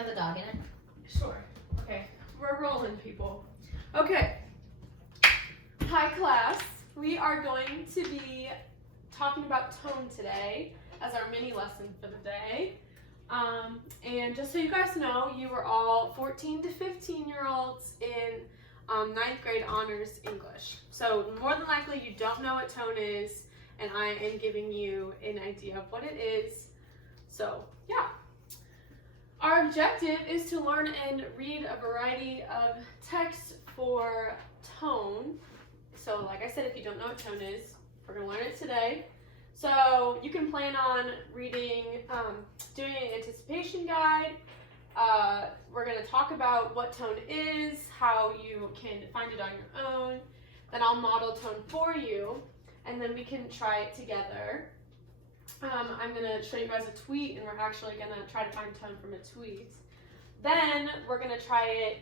has a dog in it. Sure. Okay. We're rolling, people. Okay. Hi, class. We are going to be talking about tone today as our mini lesson for the day. And just so you guys know, you were all 14 to 15-year-olds in 9th grade honors English. So more than likely you don't know what tone is, and I am giving you an idea of what it is. So yeah. Our objective is to learn and read a variety of texts for tone. So like I said, if you don't know what tone is, we're going to learn it today. So you can plan on reading, doing an anticipation guide. We're going to talk about what tone is, how you can find it on your own. Then I'll model tone for you, and then we can try it together. I'm going to show you guys a tweet, and we're actually going to try to find tone from a tweet. Then we're going to try it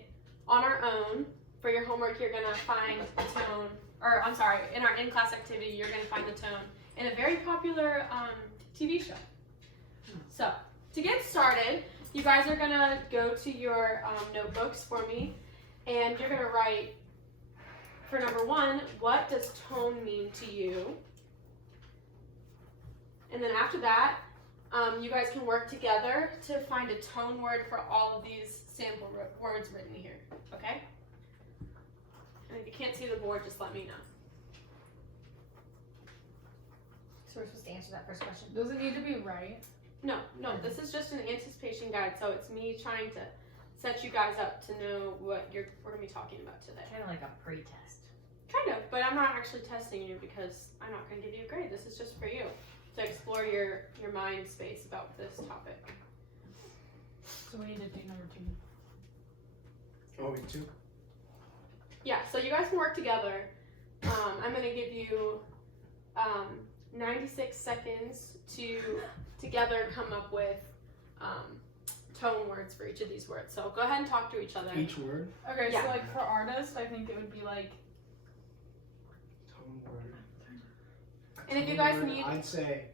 on our own. For your homework, you're going to find the tone, or I'm sorry, in our in-class activity, you're going to find the tone in a very popular TV show. So, to get started, you guys are going to go to your notebooks for me, and you're going to write, for number 1, what does tone mean to you? And then after that, you guys can work together to find a tone word for all of these sample words written here, okay? And if you can't see the board, just let me know. So we're supposed to answer that first question. Does it need to be right? No, this is just an anticipation guide, so it's me trying to set you guys up to know what we're going to be talking about today. Kind of like a pre-test. Kind of, but I'm not actually testing you because I'm not going to give you a grade. This is just for you to explore your mind space about this topic. So we need to do number 2. Oh, me too? Yeah, so you guys can work together. I'm going to give you 96 seconds to together come up with tone words for each of these words. So go ahead and talk to each other. Each word? Okay, Yeah. so like for artists, I think it would be like Tone word. And if you Tone guys word, need- I'd say,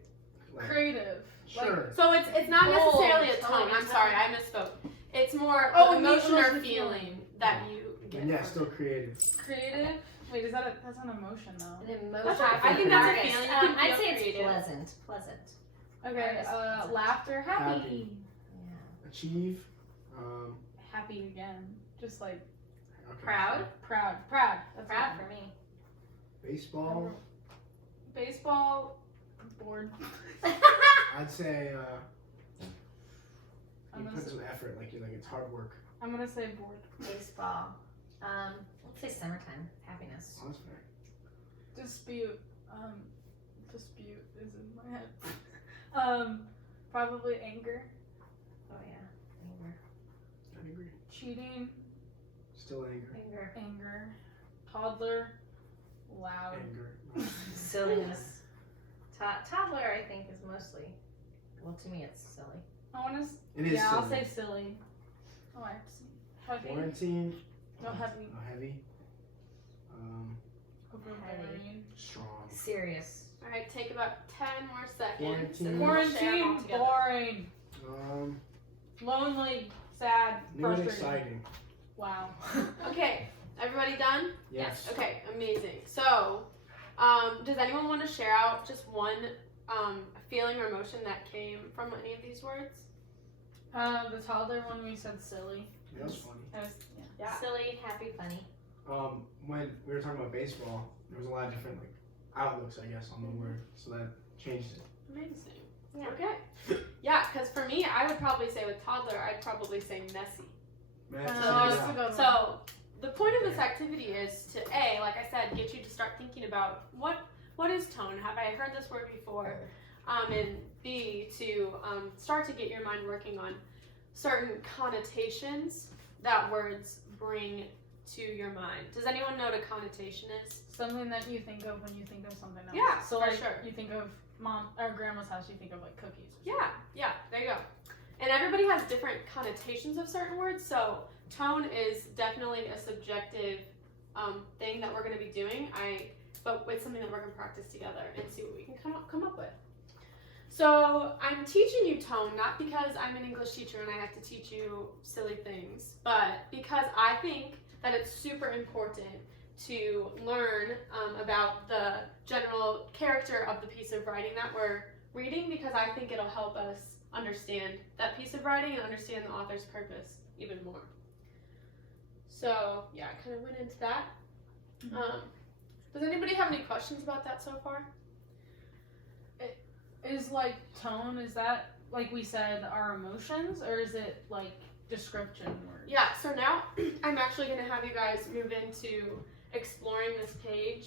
like, creative. sure. So it's not Bold. necessarily a tone. I'm sorry, I misspoke. It's more emotion or feeling that you get. And yeah, from still it. creative. Creative? Wait, that's an emotion though. An emotion. That's right. I think that's a Artist. feeling. You can I'd feel say it's creative. pleasant. Pleasant. Okay, Artist. laughter, happy. Happy. Yeah. Achieve. Happy again. Just like Okay, Proud. sure. proud. That's Proud it. for me. Baseball. Baseball, bored. I'd say I'm you gonna put say, some effort, like it's hard work. I'm gonna say bored. Baseball. Let's say summertime. Happiness. Oh, that's fair. Dispute. Dispute is in my head. Probably anger. Oh yeah. Anger. I agree. Cheating. Still anger. Anger. Toddler. Loud. Anger. Silliness. Toddler, I think, is mostly. Well, to me, it's silly. I want to. It is Yeah, I'll silly. say silly. Oh, I have to see. Heavy. Quarantine. No, heavy. No, heavy. Overbearing. Strong. Serious. All right, take about 10 more seconds. Quarantine. and we'll share them all Quarantine. together. Boring. Um, Lonely. Sad. new and Frustrating. exciting. Wow. Okay, everybody done? Yes. Okay, amazing. So, does anyone want to share out just one feeling or emotion that came from any of these words? The toddler one we said silly. That was funny. That was, yeah. Yeah. Silly, happy, funny. When we were talking about baseball, there was a lot of different outlooks, I guess, on the word, so that changed it. Amazing. Yeah. Okay. Yeah, because for me, I would probably say with toddler, I'd probably say messy. Man, that's yeah. a good one. So the point of this activity is to A, like I said, get you to start thinking about what is tone? Have I heard this word before? And B, to start to get your mind working on certain connotations that words bring to your mind. Does anyone know what a connotation is? Something that you think of when you think of something else. Yeah, So for like sure. you think of mom or grandma's house, you think of like cookies. Yeah, there you go. And everybody has different connotations of certain words, so tone is definitely a subjective thing that we're going to be doing. But it's something that we're going to practice together and see what we can come up with. So I'm teaching you tone, not because I'm an English teacher and I have to teach you silly things, but because I think that it's super important to learn about the general character of the piece of writing that we're reading, because I think it'll help us understand that piece of writing and understand the author's purpose even more. So yeah, I kind of went into that. Does anybody have any questions about that so far? Is like tone, is that like we said our emotions, or is it like description words? Yeah, so now I'm actually going to have you guys move into exploring this page.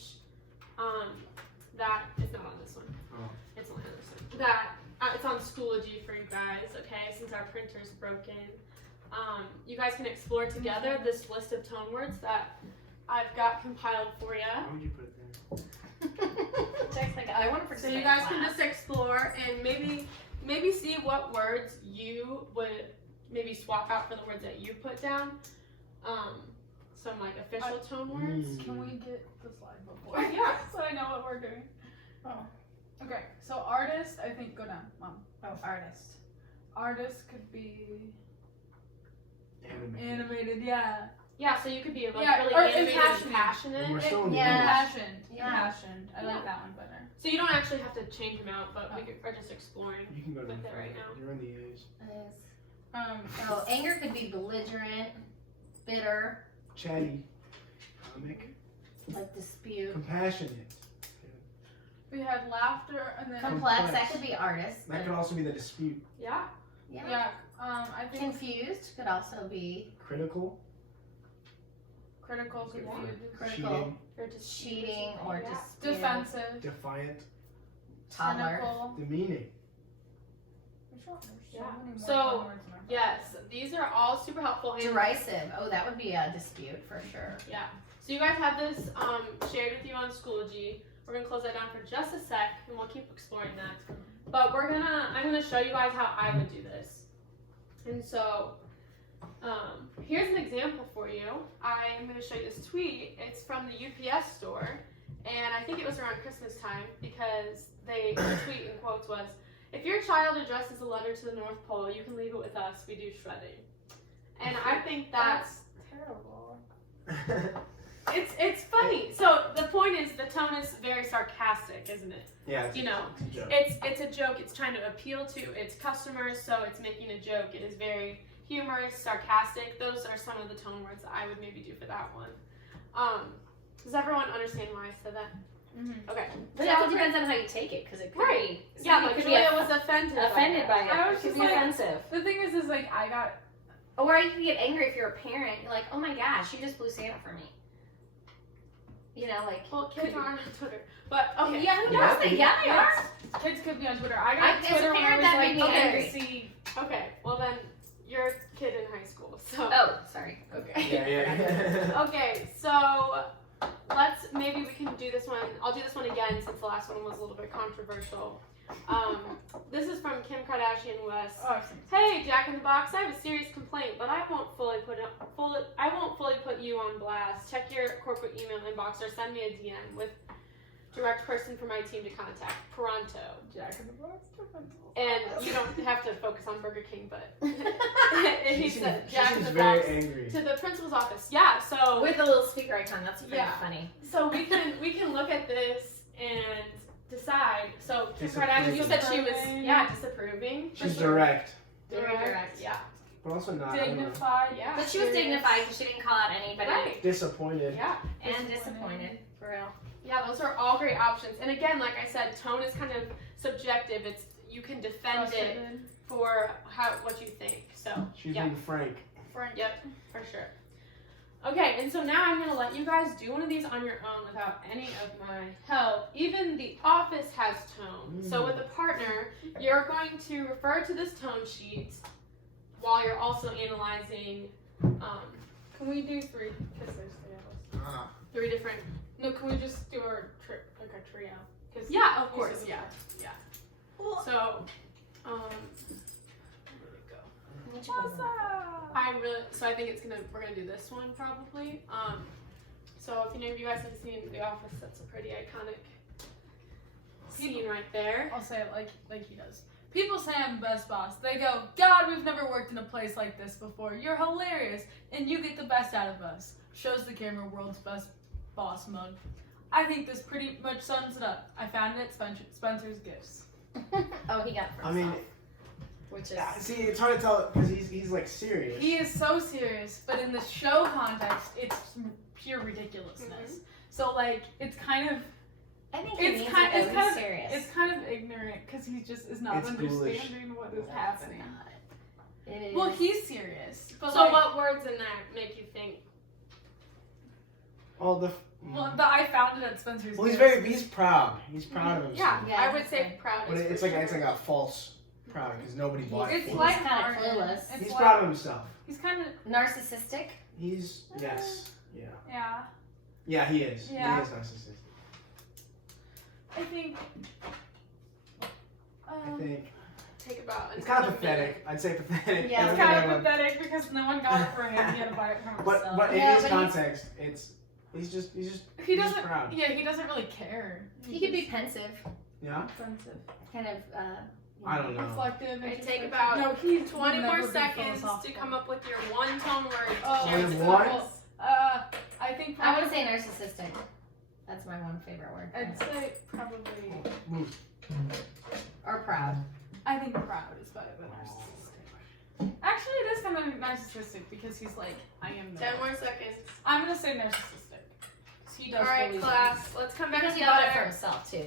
That it's not on this one. Oh. It's only on this one. That it's on Schoology for you guys, okay, since our printer's broken. You guys can explore together this list of tone words that I've got compiled for you. Why would you put it there? Jack's like, I want to So participate you guys in can class. just explore and maybe see what words you would maybe swap out for the words that you put down. Some like official tone words. Can we get the slide before? Oh, yeah. So I know what we're doing. Oh. Okay, so artist, I think, go down, Mom. Oh, artist. Artist could be Animated. animated, yeah. Yeah, so you could be like Yeah, really or animated and impassioned. passionate. And we're still in the Yeah. Impassioned. Yeah. Impassioned. I Yeah. like that one better. So you don't actually have to change them out, but we are just exploring. You can go to With the it right now. You're in the A's. So anger could be belligerent, bitter, Chatty. Comic. like dispute. Compassionate. We had laughter and then Complex, that could be artist. That could also be the dispute. Yeah. Yeah. yeah. I think Confused could also be Critical. critical could Yeah. be critical, Cheating. Or just cheating, or yeah. dispute. defensive, Defiant. Toddler. cynical. Demeaning. There's so Yeah. many more So, fun words in our book. Yes, these are all super helpful. And Derisive. Oh, that would be a dispute for sure. yeah. So you guys have this shared with you on Schoology. We're gonna close that down for just a sec, and we'll keep exploring that. But I'm gonna show you guys how I would do this. And so, here's an example for you. I'm gonna show you this tweet. It's from the UPS store, and I think it was around Christmas time because the tweet in quotes was, "If your child addresses a letter to the North Pole, you can leave it with us. We do shredding." And I think that's Terrible. it's funny. So the point is, the tone is very sarcastic, isn't it? Yeah. It's You know, it's a joke. It's a joke. It's trying to appeal to its customers, so it's making a joke. It is very humorous, sarcastic. Those are some of the tone words that I would maybe do for that one. Does everyone understand why I said that? Mm-hmm. Okay. But it all depends on how you take it, because it could Right. be. Yeah, it like could Julia be was offended. by it. I was It could just be like- offensive. The thing is like I got Or you could get angry if you're a parent. You're like, oh my gosh, you just blew Santa for me. You know, like. Well, kids aren't on Twitter, but okay. Yeah, who Yeah. knows? Yeah, they are. kids could be on Twitter. I I- got as a Twitter when I parent, was that like made me okay, angry. see. Okay. Well then, you're a kid in high school, so. Oh, sorry. Okay. Yeah. Okay, so maybe we can do this one. I'll do this one again since the last one was a little bit controversial. This is from Kim Kardashian West. Oh, I've seen this. Hey, Jack in the Box, I have a serious complaint, but I won't fully put you on blast. Check your corporate email inbox or send me a DM with direct person for my team to contact. Pronto. Jack in the Box. And you don't have to focus on Burger King, but he She said seems Jack in the very Box angry. to the principal's office. Yeah, so With a little speaker icon, that's pretty Yeah. funny. So we can look at this and decide. So Kim Disapproving. Kardashian, you said she was Disapproving. disapproving. She's For sure. direct, Very direct. Yeah. but also not. I don't know, Dignified. Yeah. But she was serious. dignified because she didn't call out anybody. Right. disappointed. Yeah. And Disappointed. disappointed. For real. Yeah. Those are all great options. And again, like I said, tone is kind of subjective. It's you can defend it Frustrated. for what you think. So She's yeah. being frank. Yep, for sure. Okay, and so now I'm going to let you guys do one of these on your own without any of my help. Even The Office has tone. So with a partner, you're going to refer to this tone sheet while you're also analyzing Can we do 3? Because there's 3 of us. 3 different... No, can we just do our like a trio? 'Cause Yeah, of you course, said- yeah. So, where'd it go? I think we're gonna do this one probably. So if any of you guys have seen The Office, that's a pretty iconic scene right there. I'll say it like he does. People say I'm the best boss. They go, God, we've never worked in a place like this before. You're hilarious, and you get the best out of us. Shows the camera world's best boss mode. I think this pretty much sums it up. I found it at Spencer's Gifts. Oh, he got it for I mean, himself. Which is yeah, see, it's hard to tell because he's like serious. He is so serious, but in the show context, it's pure ridiculousness. So like, it's kind of I think he it's means kind it, it's though. kind He's of serious. it's kind of ignorant because he just is not It's ghoulish. understanding what is That's happening. not. It is. Well, he's serious, but So like, what words in there make you think? All the. I found it at Spencer's. Well, Gifts. he's proud. He's proud of himself. Yeah, Yeah, I would he's say good. proud. But is it's for like it's sure. like a false proud because nobody bought it. It's for like him. kinda Martin. clueless. It's He's like, proud of himself. He's kind of Narcissistic. He's yes, yeah, yeah. he is. Yeah. He is narcissistic. I think. I think Take about. it's kind of another minute. pathetic. I'd say pathetic. Yeah, That's It's a kind good of one. pathetic because no one got it for him. He had to buy it for himself. But in Yeah, his but context, he's just he he's doesn't. proud. Yeah, he doesn't really care. He could be pensive, Yeah, offensive, kind of. I don't know. reflective. Okay, take introspective. about no, he's 20 never more been seconds to philosophical. come up with your one tone word to Oh, share Only with one? us. I think. I would say narcissistic. That's my one favorite word. I'd say probably. Move. Or proud. I think proud is better than narcissistic. Actually, it is kind of narcissistic because he's like, I am. 10 more seconds. I'm gonna say narcissistic. 'Cause he does. All right, believe class. Let's come back Because he got it for together. himself too.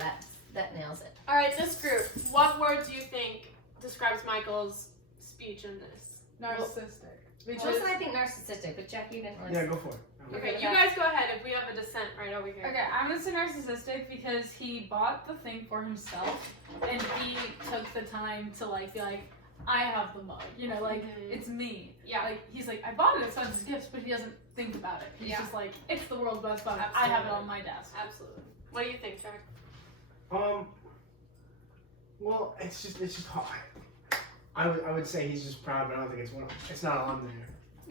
That nails it. All right, this group. What word do you think describes Michael's speech in this? it. Narcissistic. Because Listen, I think narcissistic, but Jack, you didn't really. Yeah, go for it. Okay, you guys go ahead if we have a dissent right over here. okay, I'm gonna say narcissistic because he bought the thing for himself and he took the time to like be like, I have the mug, you know, like Mhm. it's me. Yeah. Like he's like, I bought it at Spencer's Gifts, but he doesn't think about it. He's Yeah. just like, it's the world's best mug. I have it Absolutely. on my desk. Absolutely. What do you think, Jack? Well, it's just hard. I would say he's just proud, but I don't think it's not on there.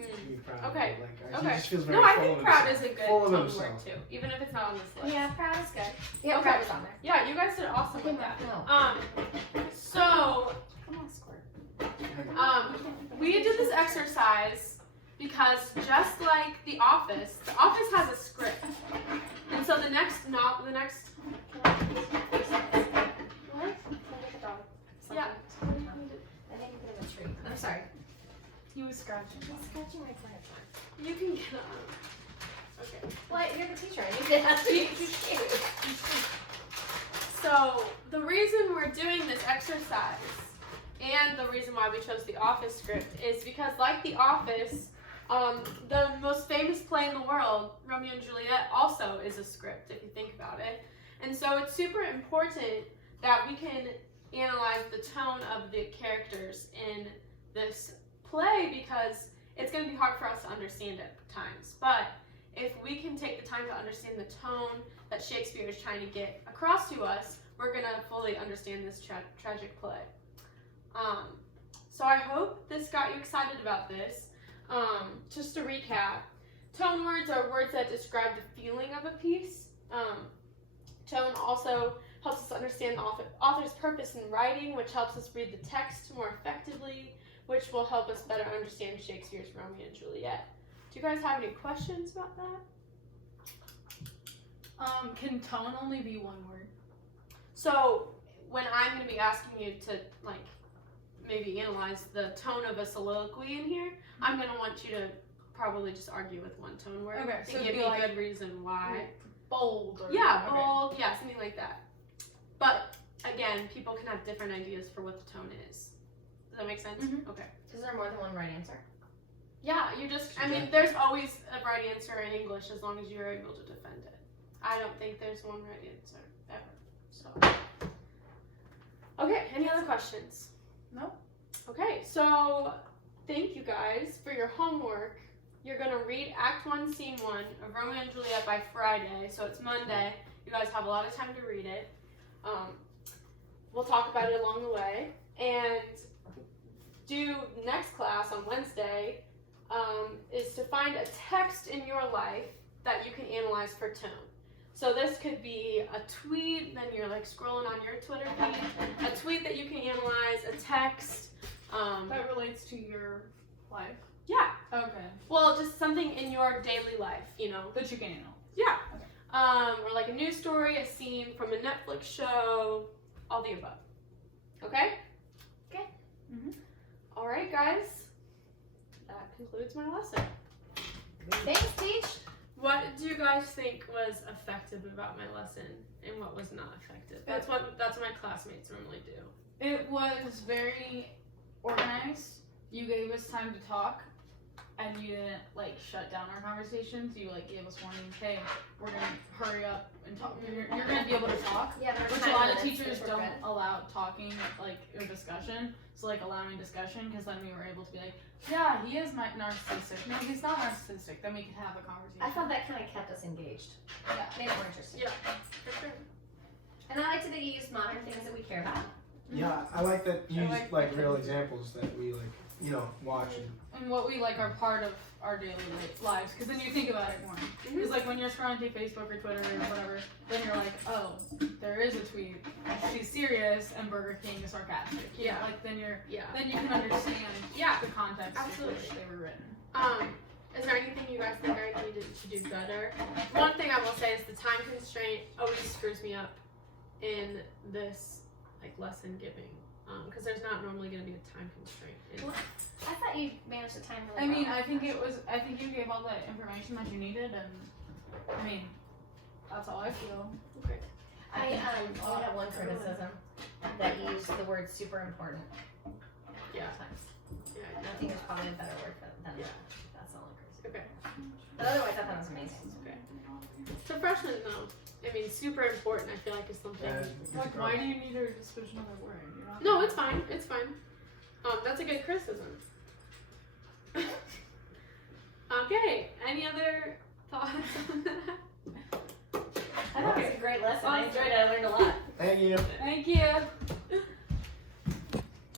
Mm. To be proud. Okay. Like, Okay. He just feels very No, I full think of proud himself. is a good Full of tone word himself. too, even if it's not on this list. Yeah, proud is good. Yeah, Okay. proud is on there. Yeah, you guys did awesome with that. No. So Come on, Squirt. we did this exercise because just like The Office has a script, and so the next. What? Yeah. I think I'm gonna treat. I'm sorry. He was scratching. I'm scratching my furniture. You can get on. Okay. Well, you're the teacher. I need to ask you to do. So the reason we're doing this exercise and the reason why we chose the Office script is because, like The Office, the most famous play in the world, Romeo and Juliet, also is a script if you think about it. And so it's super important that we can analyze the tone of the characters in this play because it's going to be hard for us to understand at times. But if we can take the time to understand the tone that Shakespeare is trying to get across to us, we're going to fully understand this tragic play. So I hope this got you excited about this. Just to recap, tone words are words that describe the feeling of a piece. Tone also helps us understand the author's purpose in writing, which helps us read the text more effectively, which will help us better understand Shakespeare's Romeo and Juliet. Do you guys have any questions about that? Can tone only be one word? So when I'm going to be asking you to like maybe analyze the tone of a soliloquy in here, I'm going to want you to probably just argue with one tone word Okay, and so give it'd me be a like- good reason why. Bold. Or, Yeah, okay. bold, yeah, something like that. But again, people can have different ideas for what the tone is. Does that make sense? Mhm. Okay. Is there more than one right answer? Yeah, I mean, there's always a right answer in English as long as you're able to defend it. I don't think there's one right answer, ever. So. Okay, any other questions? No. Okay, so thank you guys for your homework. You're going to read Act 1, Scene 1 of Romeo and Juliet by Friday, so it's Monday. You guys have a lot of time to read it. We'll talk about it along the way. And do next class on Wednesday is to find a text in your life that you can analyze for tone. So this could be a tweet, then you're like scrolling on your Twitter feed, a tweet that you can analyze, a text. That relates to your life. Yeah. Okay. Well, just something in your daily life, you know. That you can handle. Yeah. Or like a news story, a scene from a Netflix show, all the above. Okay? Okay. Mhm. All right, guys. That concludes my lesson. Thanks, Teach. What do you guys think was effective about my lesson and what was not effective? That's what my classmates normally do. It was very organized. You gave us time to talk, and you didn't like shut down our conversations. You like gave us warning. Hey, we're gonna hurry up and talk. You're gonna be able to talk. Yeah, there were Which a time lot of limits, teachers which were don't good. allow talking, like, or discussion. So, like, allowing discussion, because then we were able to be like, yeah, he is narcissistic. No, he's not narcissistic. Then we could have a conversation. I thought that kind of kept us engaged. Yeah. Made it more interesting. Yeah, for sure. And I liked that you used modern things that we care about. Yeah, I like that you I use like like that. real examples that we like, you know, watch and And what we like are part of our daily lives, because then you think about it more. Because like when you're scrolling through Facebook or Twitter or whatever, then you're like, oh, there is a tweet. She's serious, and Burger King is sarcastic. Yeah. Like then Yeah. you can understand Yeah. the context Absolutely. in which they were written. Is there anything you guys think I needed to do better? One thing I will say is the time constraint always screws me up in this like lesson giving, because there's not normally going to be a time constraint. I thought you managed the time really I mean, well. I think you gave all the information that you needed, and I mean, that's all I feel. Okay. I only have one criticism, that you used the word super important. Yeah. Times. Yeah. I think there's probably a better word than that. Yeah. That's the only criticism. Okay. But otherwise, I thought it was amazing. Okay. So freshmen though, I mean, super important. I feel like is something. Like, why do you need to just switch another word? You're not No, it's fine. It's fine. That's a good criticism. Okay. Any other thoughts on that? I thought it was a great lesson. I enjoyed it. I learned a lot. Thank you. Thank you.